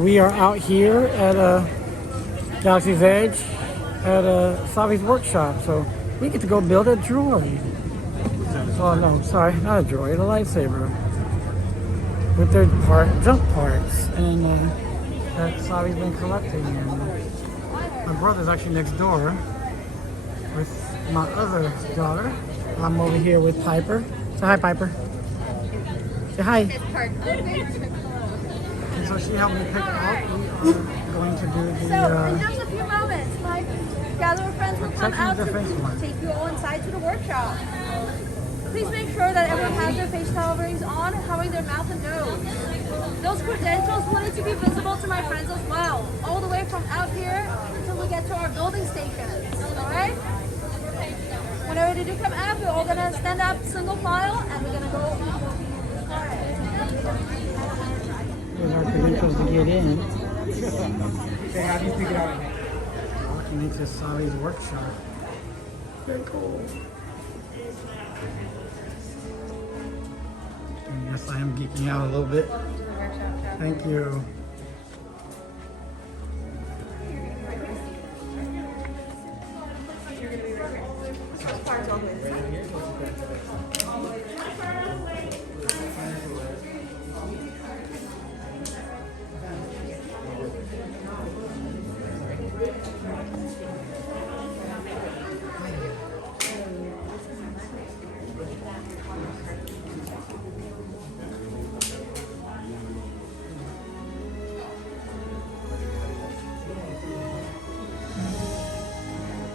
We are out here at Galaxy's Edge at Savi's workshop. So we get to go build a droid. Oh no, sorry, not a droid, a lightsaber. With their junk parts and that Savi's been collecting. And my brother's actually next door with my other daughter. I'm over here with Piper. Say hi, Piper. Say hi. And so she helped me pick out. We are going to do the. So in just a few moments, my gatherer friends will come out to take you all inside to the workshop. Please make sure that everyone has their face coverings on and covering their mouth and nose. Those credentials will need to be visible to my friends as well, all the way from out here until we get to our building stations. All right? When we're ready to come out, we're all gonna stand up single file and we're gonna go. Here's our credentials to get in. Okay, how do you pick it out? Walking into Savi's workshop. Very cool. And yes, I am geeking out a little bit. Thank you.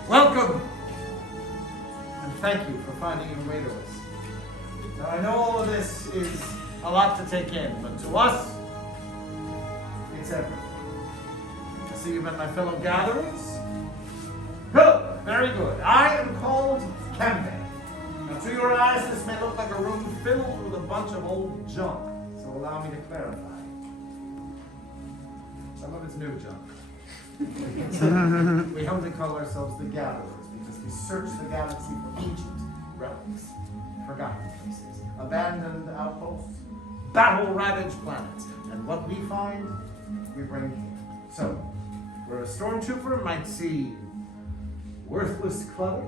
Welcome! And thank you for finding your way to us. Now I know all of this is a lot to take in, but to us, it's everything. I see you met my fellow gatherers. Good, very good. I am called Kembe. Now to your eyes, this may look like a room filled with a bunch of old junk, so allow me to clarify. Some of it's new junk. We only call ourselves the Gatherers because we search the galaxy for ancient relics, forgotten places, abandoned outposts, battle-ravaged planets, and what we find, we bring here. So, where a stormtrooper might see worthless clutter,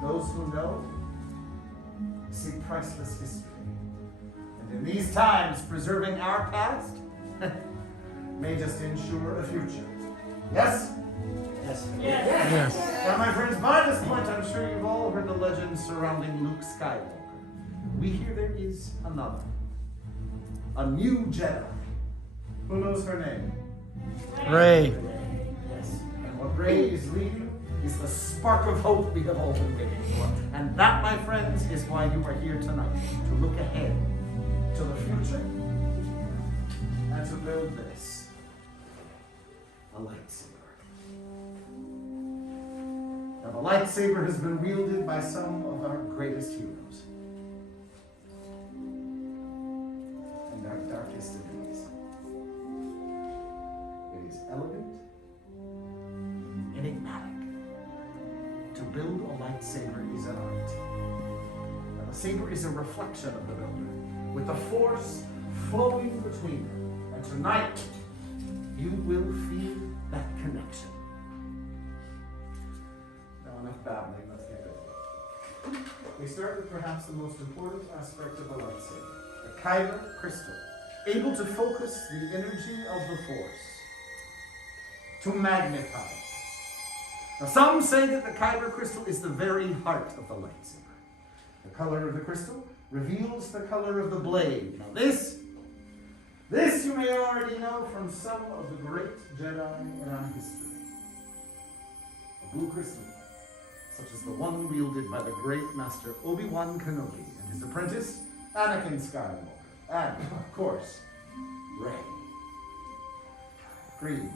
those who know see priceless history. And in these times, preserving our past may just ensure a future. Yes? Yes. Yes. Now, my friends, by this point, I'm sure you've all heard the legends surrounding Luke Skywalker. We hear there is another. A new Jedi. Who knows her name? Rey. Yes. And what Rey is leading is the spark of hope we have all been waiting for. And that, my friends, is why you are here tonight. To look ahead to the future and to build this. A lightsaber. Now, the lightsaber has been wielded by some of our greatest heroes. And our darkest enemies. It is elegant, enigmatic. To build a lightsaber is an art. Now, the saber is a reflection of the builder, with the force flowing between them. And tonight, you will feel that connection. Now enough babbling, let's get busy. We start with perhaps the most important aspect of a lightsaber, the kyber crystal, able to focus the energy of the force, to magnify. Now some say that the kyber crystal is the very heart of the lightsaber. The color of the crystal reveals the color of the blade. Now this you may already know from some of the great Jedi in our history. A blue crystal, such as the one wielded by the great master Obi-Wan Kenobi and his apprentice, Anakin Skywalker. And, of course, Rey. Green,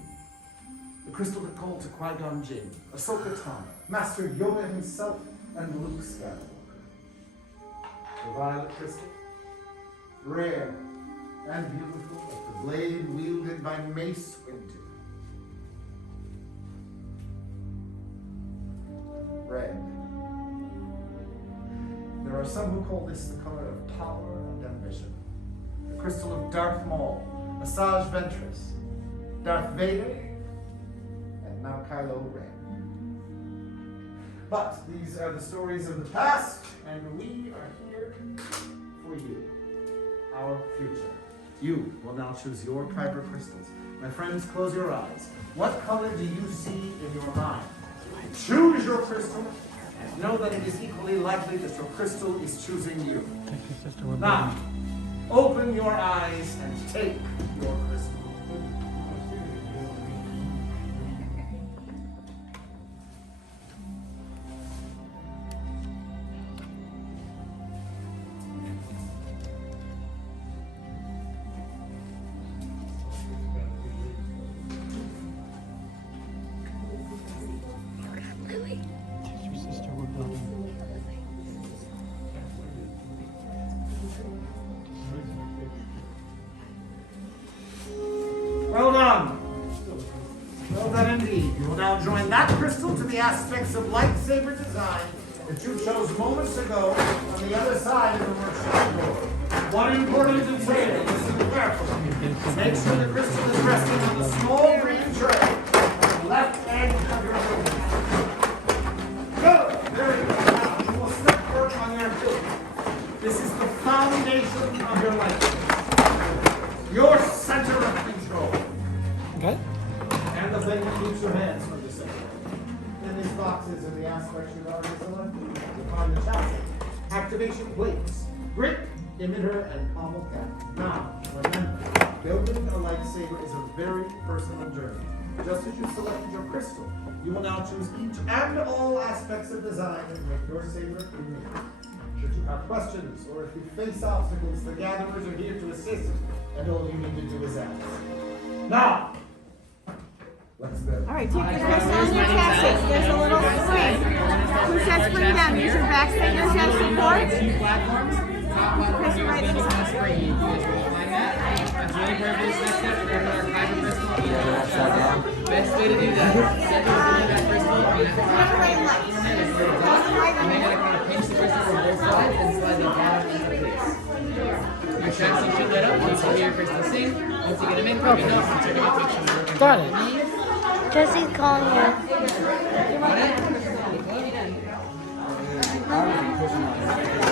the crystal that called to Qui-Gon Jinn, Ahsoka Tano, Master Yoda himself, and Luke Skywalker. The violet crystal, rare and beautiful as the blade wielded by Mace Windu. Red. There are some who call this the color of power and ambition. The crystal of Darth Maul, Asajj Ventress, Darth Vader, and now Kylo Ren. But these are the stories of the past, and we are here for you, our future. You will now choose your kyber crystals. My friends, close your eyes. What color do you see in your mind? Choose your crystal, and know that it is equally likely that your crystal is choosing you. Now, open your eyes and take your crystal. Well done. Well done indeed. You will now join that crystal to the aspects of lightsaber design that you chose moments ago on the other side of the workshop door. One important detail, listen carefully. Make sure the crystal is resting on the small green tray on the left edge of your room. Good. Very good. Now you will start work on your ability. This is the foundation of your lightsaber. Your center of control. Okay. And the thing that keeps your hands from the center. In these boxes are the aspects you've already selected. You'll find the chassis, activation plates, grip, emitter, and pommel cap. Now, remember, building a lightsaber is a very personal journey. Just as you selected your crystal, you will now choose each and all aspects of design that make your saber unique. Should you have questions, or if you face obstacles, the gatherers are here to assist, and all you need to do is ask. Now, let's build. All right, take your press down your chassis. There's a little spring. Push that spring down. Use your back fingers as support. Press right inside. Best way to do that. Right and left. Right and left. Pinch the crystal from both sides and slide them down into place. Your chassis should lit up once you hear your crystal sing. Once you get them in, quick enough, you're going to take some. Got it. Jesse's calling you.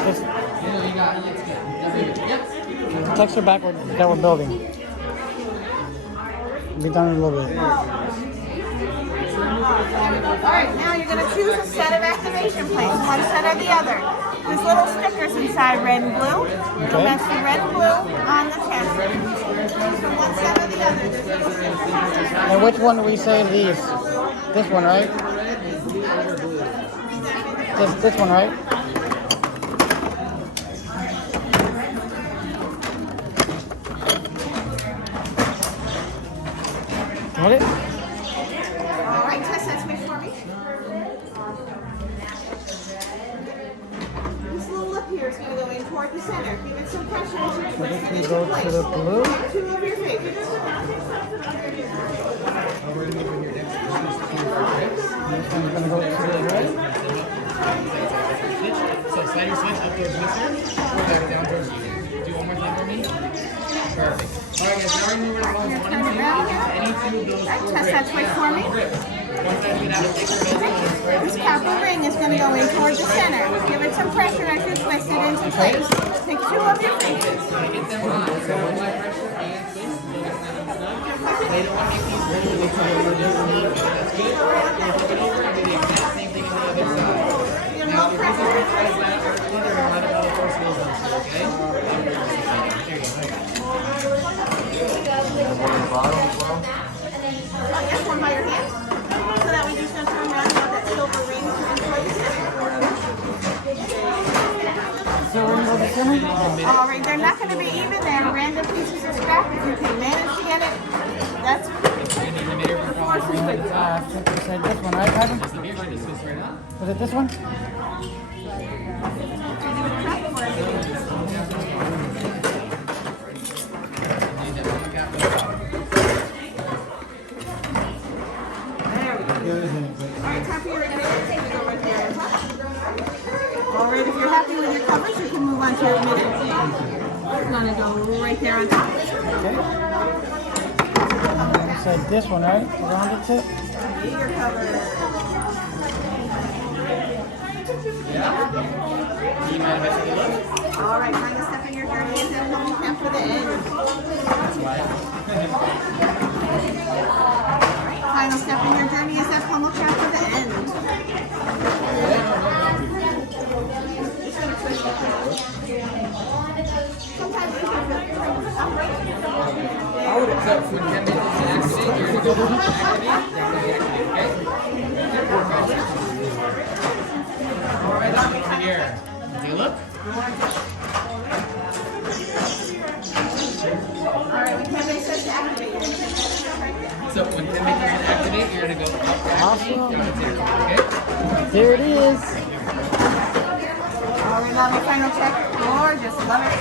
Just You got it. Yep. text her back that we're building. Be done in a little bit. All right, now you're going to choose a set of activation plates, one set or the other. There's little stickers inside red and blue. You'll match the red and blue on the chassis. So one set or the other, there's little stickers. And which one do we say these? This one, right? This one, right? Got it? All right, test that switch for me. This little lip here is going to go in toward the center. Give it some pressure as you twist it We into go place. to the blue. Two of your fingers. This one's gonna go to the right. So slide your switch up towards Mr. or back down towards you. Do one more thing for me. Perfect. Alright guys, now we're moving along 1 and 2. Use any two of those All right, four test that switch for me. grips. Once I get out of take your belt and spread This copper ring is going to go in toward the center. Give it some pressure as you twist it into place. Take two of your fingers. get them on. So apply pressure and twist. You'll get nice and snug. They don't want to make these really big so you're just that's good. You'll flip it over and do the exact same thing on the other side. Now if this is which side is last or together, you'll have another force goes on. Okay? There you go. Yes, one by your hand. So that when you just turn around, you have that silver ring to enjoy the center. So we're gonna go to the center? All right, they're not going to be even. They're random pieces of scrap. If you can manage to get it, that's the force is with you. I think we said this one, right, Ivan? Was it this one? Alright, time for your emitter. Take it over here on top. Alright, if you're happy with your covers, you can move on to your emitter. It's gonna go right there on top. Okay. You said this one, right? Around the tip? Eager cover. Yeah? Do you mind if I take a look? All right, final step in your journey is that pummel cap for the end. That's why. Final step in your journey is that pummel cap for the end. Sometimes you can feel So when 10 minutes is activated, you're going to go to activate, okay? All right, over here. Take a look. All right, when 10 minutes says to activate, you're going to So when 10 minutes is activate, you're going to go up to Awesome. activate, down to 0, okay? There it is. all right, love it. Final check. Gorgeous. Love it.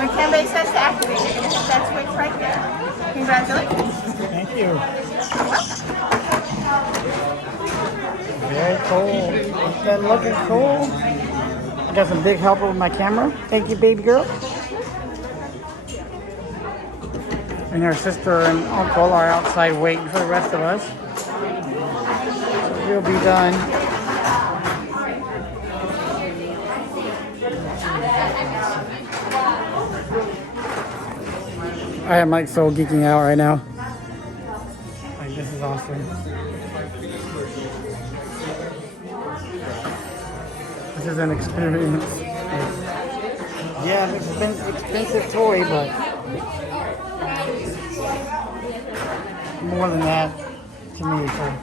When 10 minutes says to activate, you're going to hit that switch right there. Congratulations. Thank you. Very cool. Is that looking cool? I got some big helper with my camera. Thank you, baby girl. And her sister and uncle are outside waiting for the rest of us. We'll be done. I am like so geeking out right now. Like this is awesome. This is an experience. Yeah, it's an expensive toy, but more than that to me. So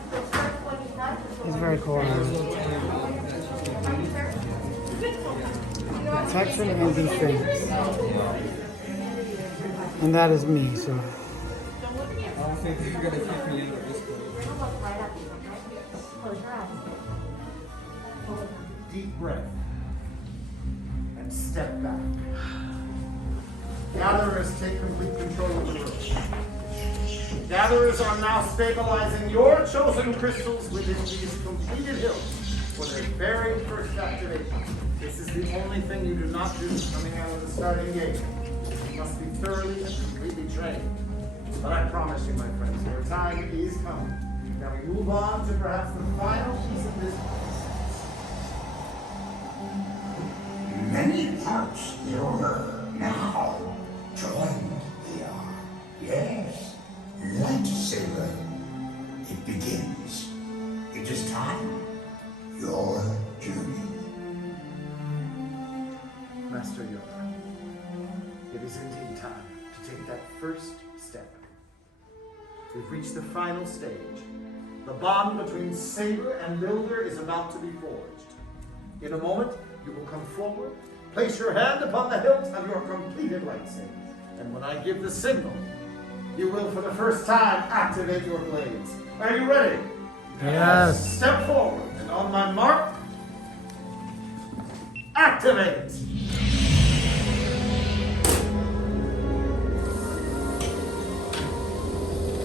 it's very cool. Protection and defense. And that is me, so. Deep breath and step back. Gatherers take complete control of the room. Gatherers are now stabilizing your chosen crystals within these completed hills for their very first activation. This is the only thing you do not do coming out of the starting gate. You must be thoroughly and completely trained. But I promise you, my friends, your time is coming. Now we move on to perhaps the final piece of this. Many parts you're now join here. Yes, Lightsaber. It begins. It is time. Your journey. Master Yoda, it is indeed time to take that first step. We've reached the final stage. The bond between Saber and Builder is about to be forged. In a moment, you will come forward, place your hand upon the hilt of your completed lightsaber, and when I give the signal, you will for the first time activate your blades. Are you ready? Yes. Step forward, and on my mark, activate!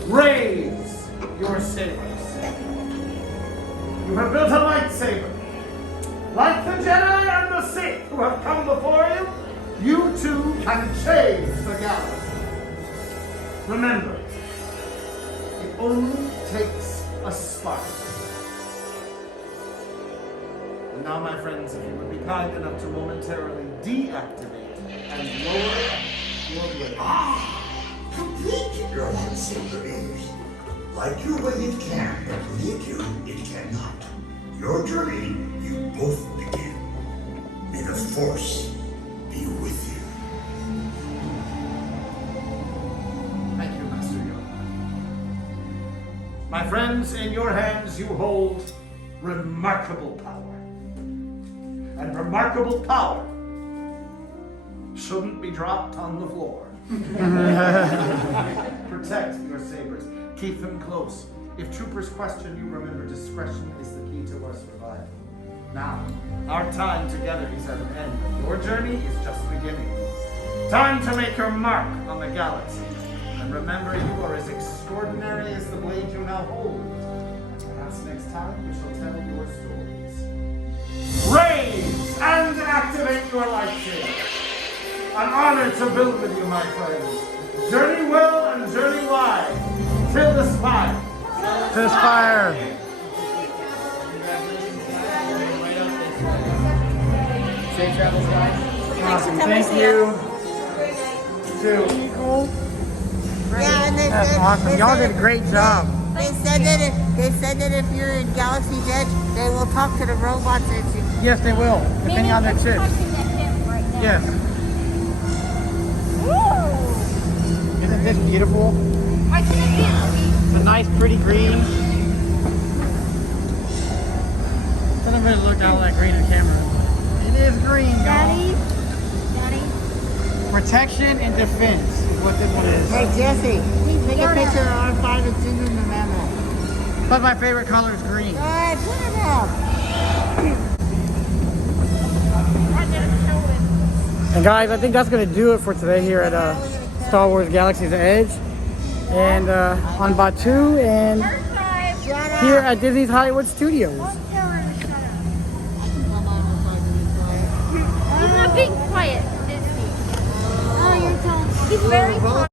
Raise your sabers. You have built a lightsaber. Like the Jedi and the Sith who have come before you, you too can change the galaxy. Remember, it only takes a spark. And now, my friends, if you would be kind enough to momentarily deactivate and lower your blade. Complete your lightsaber is. Like you way it can, but lead you, it cannot. Your journey, you both begin. May the Force be with you. Thank you, Master Yoda. My friends, in your hands you hold remarkable power. And remarkable power shouldn't be dropped on the floor. Protect your sabers. Keep them close. If troopers question you, remember discretion is the key to our survival. Now, our time together is at an end. Your journey is just beginning. Time to make your mark on the galaxy. And remember, you are as extraordinary as the blade you now hold. Perhaps next time we shall tell your stories. Raise and activate your lightsaber. an honor to build with you, my friends. Journey well and journey wide. Till the spire. To Spire. Safe travels, guys. Awesome. Thank you. Too. Yeah, and That's awesome. Y'all did a great job. They said that if you're in Galaxy's Edge, they will talk to the robots and Yes, they will, depending on their chips. Yes. Isn't this beautiful? It's a nice, pretty green. Doesn't really look all that green in camera, but it is green, y'all. Daddy. Protection and defense is what this one is. Hey Jesse, take a picture of R5 and send him the memo. But my favorite color is green. Alright, put it up. And guys, I think that's going to do it for today here at Star Wars Galaxy's Edge. And on Batu and here at Disney's Hollywood Studios. He's not being quiet, Disney. Oh, you're telling me. He's very quiet.